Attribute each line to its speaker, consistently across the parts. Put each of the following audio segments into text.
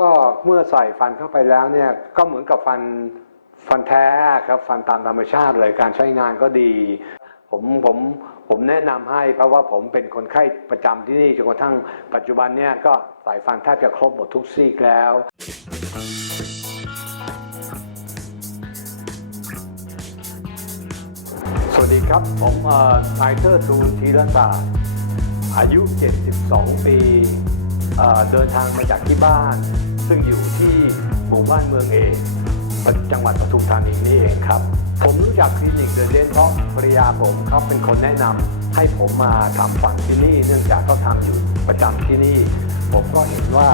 Speaker 1: ก็เมื่อใส่ฟันเข้าไปแล้วเนี่ยก็เหมือนกับฟันฟันแท้ครับฟันตามธรรมชาติเลยการใช้งานก็ดีผมผมผมแนะนำให้เพราะว่าผมเป็นคนไข้ประจำที่นี่จนกระทั่งปัจจุบันเนี่ยก็ใส่ฟันแทบจะครบหมดทุกซี่แล้ว สวัสดีครับผมนายเทอร์ทูลธีรศาสตร์อายุ 72 ปี เดินทางมาจากที่บ้าน ซึ่งอยู่ที่หมู่บ้านเมืองเอกจังหวัดปทุมธานีนี่เองครับ ผมรู้จักคลินิกเดินเล่นเพราะภรรยาผมเขาเป็นคนแนะนำให้ผมมาทำฟันที่นี่ เนื่องจากเขาทำอยู่ประจำที่นี่ ผมก็เห็นว่า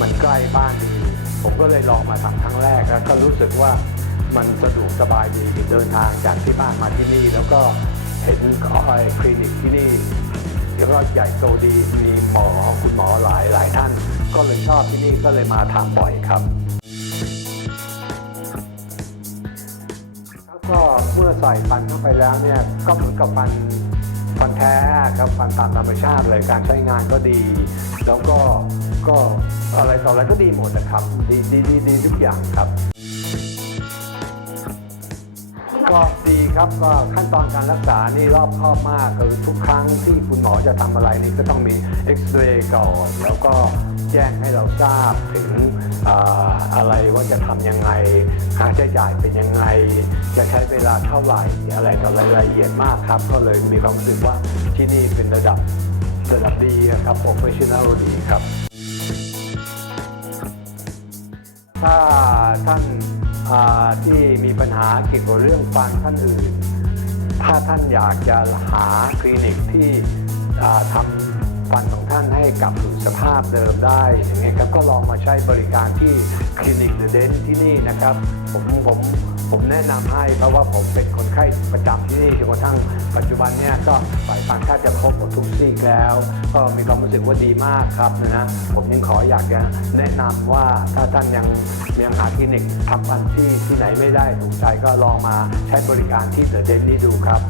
Speaker 1: มันใกล้บ้านดี ผมก็เลยลองมาทำครั้งแรกแล้วก็รู้สึกว่ามันสะดวกสบายดีเดินทางจากที่บ้านมาที่นี่ แล้วก็เห็นไอ้คลินิกที่นี่ก็ใหญ่โตดีมีหมอ ก็เลยชอบที่นี่ก็เลยมาทำบ่อยครับก็เมื่อใส่ฟันเข้าไปแล้วเนี่ยก็เหมือนกับฟันฟันแท้ครับฟันตามธรรมชาติเลยการใช้งานก็ดี แล้วก็ก็อะไรต่ออะไรก็ดีหมดนะครับ ดีดีดีทุกอย่างครับ ก็ดีครับก็ขั้นตอนการรักษานี่รอบคอบมากคือทุกครั้งที่คุณหมอจะทำอะไรนี่ก็ต้องมีเอ็กซเรย์ก่อนแล้วก็แจ้งให้เราทราบถึงอ่าอะไรว่าจะทำยังไงค่าใช้จ่ายเป็นยังไง จะใช้เวลาเท่าไหร่อะไรต่ออะไรละเอียดมากครับ ก็เลยมีความรู้สึกว่าที่นี่เป็นระดับระดับดีครับโปรเฟชชั่นแนลดีครับ ถ้าท่าน ที่มีปัญหาเกี่ยวกับเรื่องฟันท่านอื่น ถ้าท่านอยากจะหาคลินิกที่ทำ ฟันของท่านให้กลับสู่สภาพเดิมได้อย่างนี้ครับก็ลองมาใช้บริการที่คลินิกเดอะเดนที่นี่นะครับผมผมผมแนะนำให้เพราะว่าผมเป็นคนไข้ประจำที่นี่จนกระทั่งปัจจุบันเนี่ยก็ใส่ฟันแทบจะครบหมดทุกซี่แล้ว ก็มีความรู้สึกว่าดีมากครับนะผมยังขออยากจะแนะนำว่าถ้าท่านยังยังหาคลินิกทำฟันที่ที่ไหนไม่ได้ถูกใจก็ลองมาใช้บริการที่เดอะเดนนี่ดูครับ